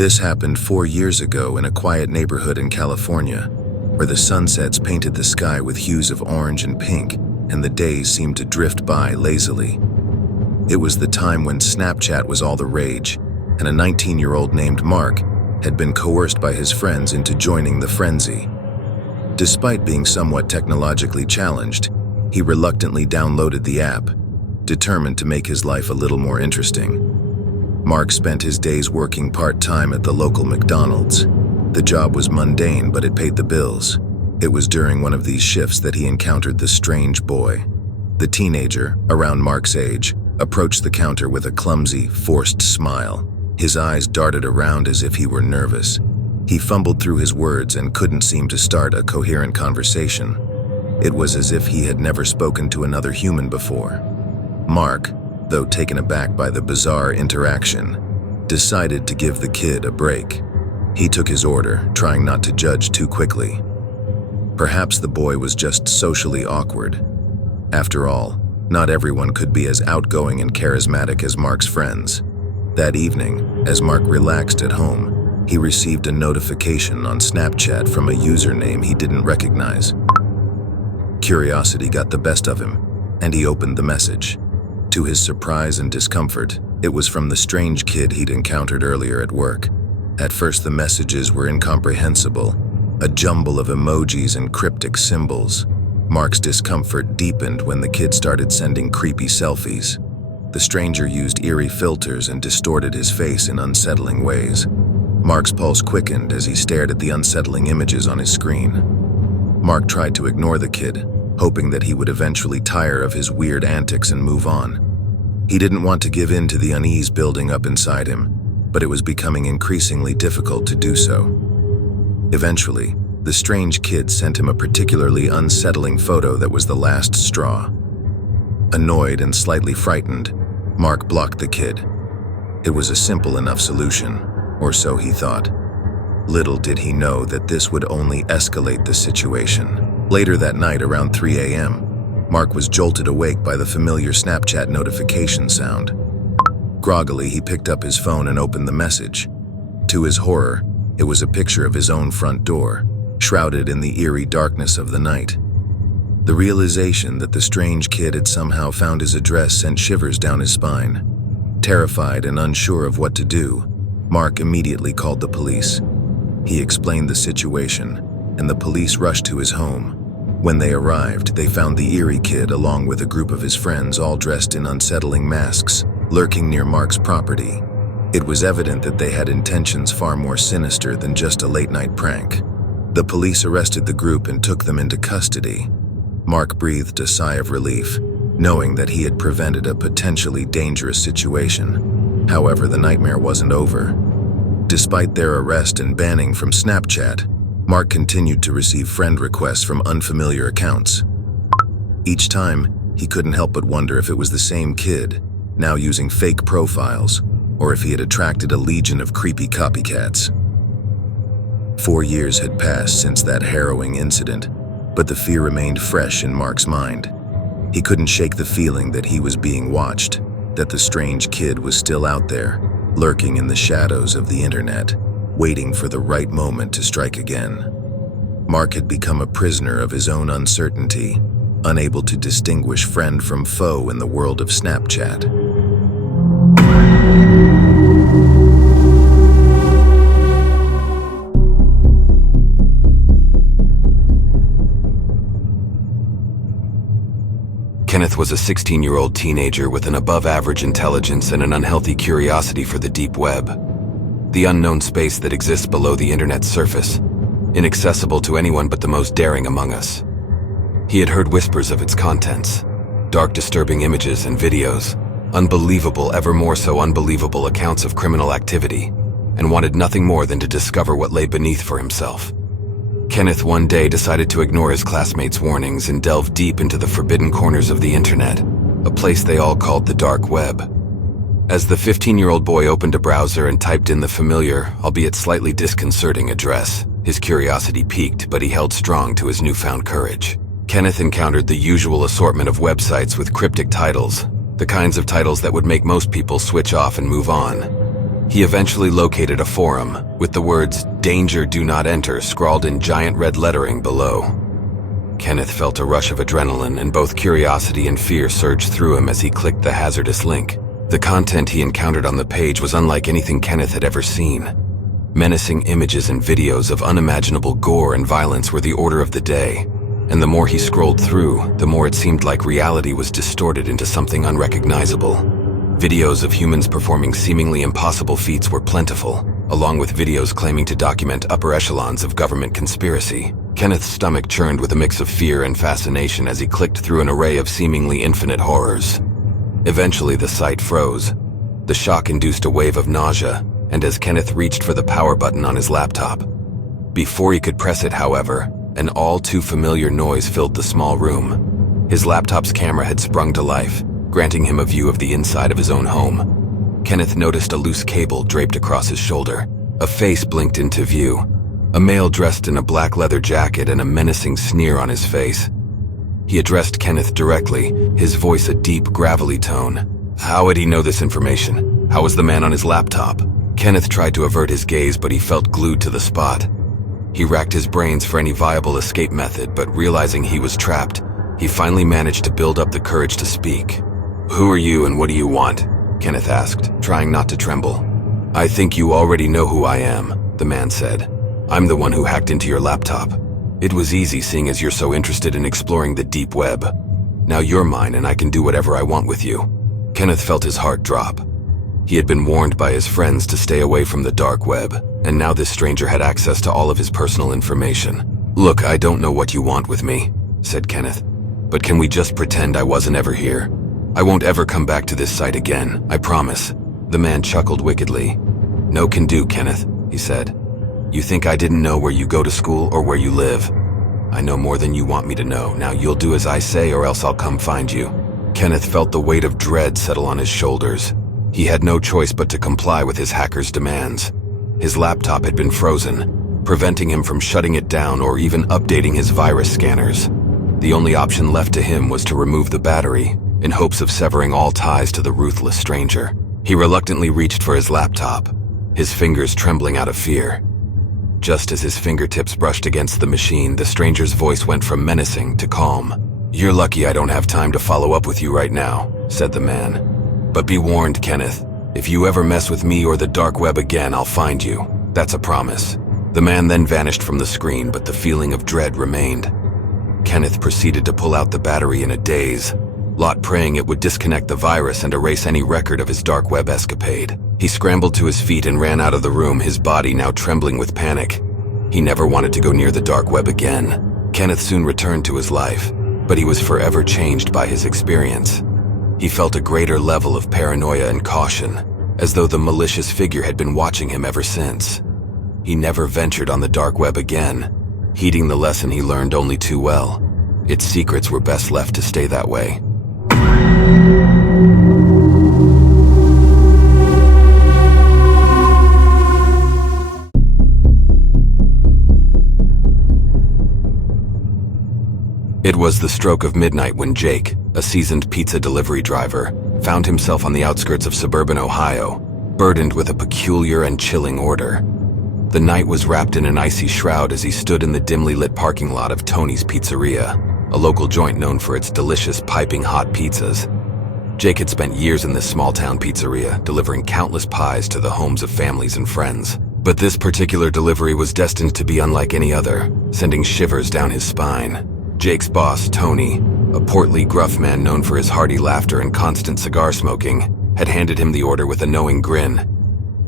This happened 4 years ago in a quiet neighborhood in California, where the sunsets painted the sky with hues of orange and pink, and the days seemed to drift by lazily. It was the time when Snapchat was all the rage, and a 19-year-old named Mark had been coerced by his friends into joining the frenzy. Despite being somewhat technologically challenged, he reluctantly downloaded the app, determined to make his life a little more interesting. Mark spent his days working part-time at the local McDonald's. The job was mundane, but it paid the bills. It was during one of these shifts that he encountered the strange boy. The teenager, around Mark's age, approached the counter with a clumsy, forced smile. His eyes darted around as if he were nervous. He fumbled through his words and couldn't seem to start a coherent conversation. It was as if he had never spoken to another human before. Mark, though taken aback by the bizarre interaction, decided to give the kid a break. He took his order, trying not to judge too quickly. Perhaps the boy was just socially awkward. After all, not everyone could be as outgoing and charismatic as Mark's friends. That evening, as Mark relaxed at home, he received a notification on Snapchat from a username he didn't recognize. Curiosity got the best of him, and he opened the message. To his surprise and discomfort, it was from the strange kid he'd encountered earlier at work. At first, the messages were incomprehensible, a jumble of emojis and cryptic symbols. Mark's discomfort deepened when the kid started sending creepy selfies. The stranger used eerie filters and distorted his face in unsettling ways. Mark's pulse quickened as he stared at the unsettling images on his screen. Mark tried to ignore the kid, hoping that he would eventually tire of his weird antics and move on. He didn't want to give in to the unease building up inside him, but it was becoming increasingly difficult to do so. Eventually, the strange kid sent him a particularly unsettling photo that was the last straw. Annoyed and slightly frightened, Mark blocked the kid. It was a simple enough solution, or so he thought. Little did he know that this would only escalate the situation. Later that night, around 3 a.m., Mark was jolted awake by the familiar Snapchat notification sound. Groggily, he picked up his phone and opened the message. To his horror, it was a picture of his own front door, shrouded in the eerie darkness of the night. The realization that the strange kid had somehow found his address sent shivers down his spine. Terrified and unsure of what to do, Mark immediately called the police. He explained the situation, and the police rushed to his home. When they arrived, they found the eerie kid along with a group of his friends, all dressed in unsettling masks, lurking near Mark's property. It was evident that they had intentions far more sinister than just a late-night prank. The police arrested the group and took them into custody. Mark breathed a sigh of relief, knowing that he had prevented a potentially dangerous situation. However, the nightmare wasn't over. Despite their arrest and banning from Snapchat, Mark continued to receive friend requests from unfamiliar accounts. Each time, he couldn't help but wonder if it was the same kid, now using fake profiles, or if he had attracted a legion of creepy copycats. 4 years had passed since that harrowing incident, but the fear remained fresh in Mark's mind. He couldn't shake the feeling that he was being watched, that the strange kid was still out there, lurking in the shadows of the internet, waiting for the right moment to strike again. Mark had become a prisoner of his own uncertainty, unable to distinguish friend from foe in the world of Snapchat. Kenneth was a 16-year-old teenager with an above-average intelligence and an unhealthy curiosity for the deep web, the unknown space that exists below the internet's surface, inaccessible to anyone but the most daring among us. He had heard whispers of its contents, dark, disturbing images and videos, unbelievable, ever more so unbelievable accounts of criminal activity, and wanted nothing more than to discover what lay beneath for himself. Kenneth one day decided to ignore his classmates' warnings and delve deep into the forbidden corners of the internet, a place they all called the dark web. As the 15-year-old boy opened a browser and typed in the familiar, albeit slightly disconcerting address, his curiosity piqued, but he held strong to his newfound courage. Kenneth encountered the usual assortment of websites with cryptic titles, the kinds of titles that would make most people switch off and move on. He eventually located a forum with the words "Danger, do not enter" scrawled in giant red lettering below. Kenneth felt a rush of adrenaline, and both curiosity and fear surged through him as he clicked the hazardous link. The content he encountered on the page was unlike anything Kenneth had ever seen. Menacing images and videos of unimaginable gore and violence were the order of the day, and the more he scrolled through, the more it seemed like reality was distorted into something unrecognizable. Videos of humans performing seemingly impossible feats were plentiful, along with videos claiming to document upper echelons of government conspiracy. Kenneth's stomach churned with a mix of fear and fascination as he clicked through an array of seemingly infinite horrors. Eventually, the site froze. The shock induced a wave of nausea, and as Kenneth reached for the power button on his laptop. Before he could press it, however, an all-too-familiar noise filled the small room. His laptop's camera had sprung to life, granting him a view of the inside of his own home. Kenneth noticed a loose cable draped across his shoulder. A face blinked into view. A male dressed in a black leather jacket and a menacing sneer on his face. He addressed Kenneth directly, his voice a deep, gravelly tone. How would he know this information? How was the man on his laptop? Kenneth tried to avert his gaze, but he felt glued to the spot. He racked his brains for any viable escape method, but realizing he was trapped, he finally managed to build up the courage to speak. "Who are you and what do you want?" Kenneth asked, trying not to tremble. "I think you already know who I am," the man said. "I'm the one who hacked into your laptop. It was easy seeing as you're so interested in exploring the deep web. Now you're mine and I can do whatever I want with you." Kenneth felt his heart drop. He had been warned by his friends to stay away from the dark web, and now this stranger had access to all of his personal information. "Look, I don't know what you want with me," said Kenneth, "but can we just pretend I wasn't ever here? I won't ever come back to this site again, I promise." The man chuckled wickedly. "No can do, Kenneth," he said. "You think I didn't know where you go to school or where you live? I know more than you want me to know. Now you'll do as I say or else I'll come find you." Kenneth felt the weight of dread settle on his shoulders. He had no choice but to comply with his hacker's demands. His laptop had been frozen, preventing him from shutting it down or even updating his virus scanners. The only option left to him was to remove the battery, in hopes of severing all ties to the ruthless stranger. He reluctantly reached for his laptop, his fingers trembling out of fear. Just as his fingertips brushed against the machine, the stranger's voice went from menacing to calm. "You're lucky I don't have time to follow up with you right now," said the man. "But be warned, Kenneth. If you ever mess with me or the dark web again, I'll find you. That's a promise." The man then vanished from the screen, but the feeling of dread remained. Kenneth proceeded to pull out the battery in a daze, lot praying it would disconnect the virus and erase any record of his dark web escapade. He scrambled to his feet and ran out of the room, his body now trembling with panic. He never wanted to go near the dark web again. Kenneth soon returned to his life, but he was forever changed by his experience. He felt a greater level of paranoia and caution, as though the malicious figure had been watching him ever since. He never ventured on the dark web again, heeding the lesson he learned only too well. Its secrets were best left to stay that way. It was the stroke of midnight when Jake, a seasoned pizza delivery driver, found himself on the outskirts of suburban Ohio, burdened with a peculiar and chilling order. The night was wrapped in an icy shroud as he stood in the dimly lit parking lot of Tony's Pizzeria, a local joint known for its delicious piping hot pizzas. Jake had spent years in this small-town pizzeria, delivering countless pies to the homes of families and friends. But this particular delivery was destined to be unlike any other, sending shivers down his spine. Jake's boss, Tony, a portly, gruff man known for his hearty laughter and constant cigar smoking, had handed him the order with a knowing grin.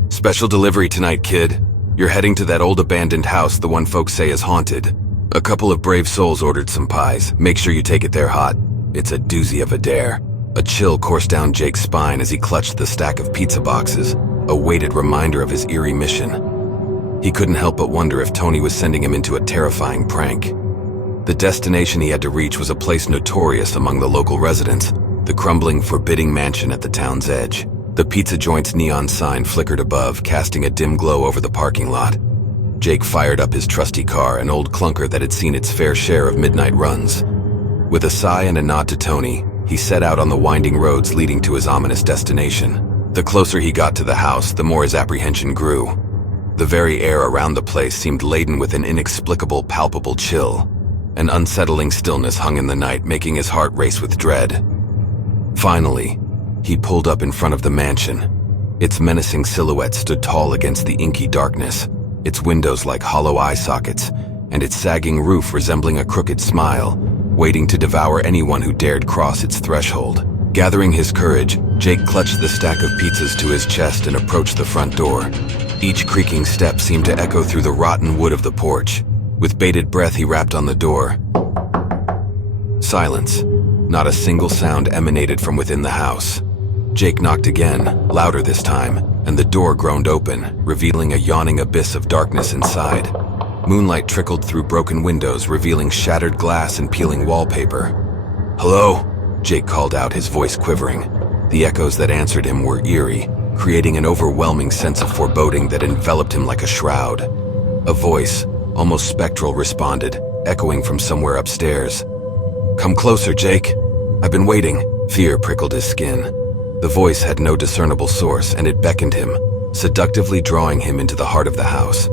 "Special delivery tonight, kid. You're heading to that old abandoned house, the one folks say is haunted. A couple of brave souls ordered some pies. Make sure you take it there hot. It's a doozy of a dare." A chill coursed down Jake's spine as he clutched the stack of pizza boxes, a weighted reminder of his eerie mission. He couldn't help but wonder if Tony was sending him into a terrifying prank. The destination he had to reach was a place notorious among the local residents, the crumbling, forbidding mansion at the town's edge. The pizza joint's neon sign flickered above, casting a dim glow over the parking lot. Jake fired up his trusty car, an old clunker that had seen its fair share of midnight runs. With a sigh and a nod to Tony, he set out on the winding roads leading to his ominous destination. The closer he got to the house, the more his apprehension grew. The very air around the place seemed laden with an inexplicable, palpable chill. An unsettling stillness hung in the night, making his heart race with dread. Finally, he pulled up in front of the mansion. Its menacing silhouette stood tall against the inky darkness, its windows like hollow eye sockets, and its sagging roof resembling a crooked smile, waiting to devour anyone who dared cross its threshold. Gathering his courage, Jake clutched the stack of pizzas to his chest and approached the front door. Each creaking step seemed to echo through the rotten wood of the porch. With bated breath, he rapped on the door. Silence. Not a single sound emanated from within the house. Jake knocked again, louder this time, and the door groaned open, revealing a yawning abyss of darkness inside. Moonlight trickled through broken windows, revealing shattered glass and peeling wallpaper. "Hello?" Jake called out, his voice quivering. The echoes that answered him were eerie, creating an overwhelming sense of foreboding that enveloped him like a shroud. A voice, almost spectral, responded, echoing from somewhere upstairs. "Come closer, Jake. I've been waiting." Fear prickled his skin. The voice had no discernible source, and it beckoned him, seductively drawing him into the heart of the house.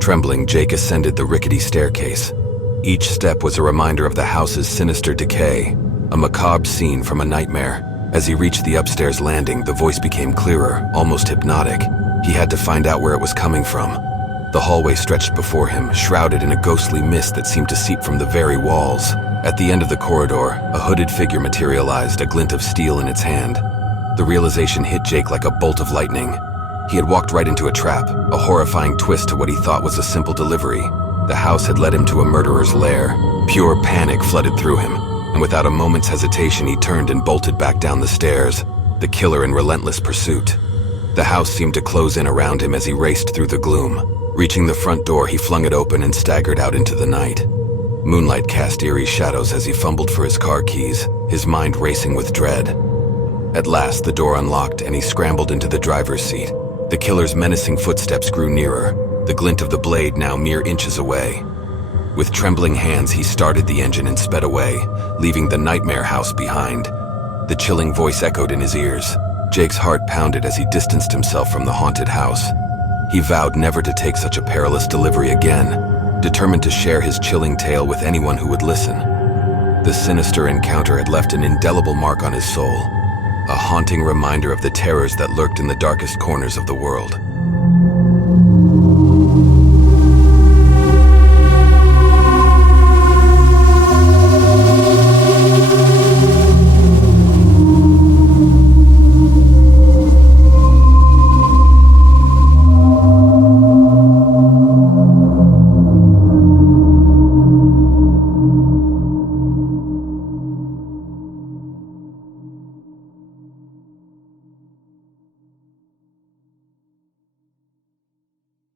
Trembling, Jake ascended the rickety staircase. Each step was a reminder of the house's sinister decay, a macabre scene from a nightmare. As he reached the upstairs landing, the voice became clearer, almost hypnotic. He had to find out where it was coming from. The hallway stretched before him, shrouded in a ghostly mist that seemed to seep from the very walls. At the end of the corridor, a hooded figure materialized, a glint of steel in its hand. The realization hit Jake like a bolt of lightning. He had walked right into a trap, a horrifying twist to what he thought was a simple delivery. The house had led him to a murderer's lair. Pure panic flooded through him, and without a moment's hesitation, he turned and bolted back down the stairs, the killer in relentless pursuit. The house seemed to close in around him as he raced through the gloom. Reaching the front door, he flung it open and staggered out into the night. Moonlight cast eerie shadows as he fumbled for his car keys, his mind racing with dread. At last, the door unlocked and he scrambled into the driver's seat. The killer's menacing footsteps grew nearer, the glint of the blade now mere inches away. With trembling hands, he started the engine and sped away, leaving the nightmare house behind. The chilling voice echoed in his ears. Jake's heart pounded as he distanced himself from the haunted house. He vowed never to take such a perilous delivery again, determined to share his chilling tale with anyone who would listen. The sinister encounter had left an indelible mark on his soul, a haunting reminder of the terrors that lurked in the darkest corners of the world.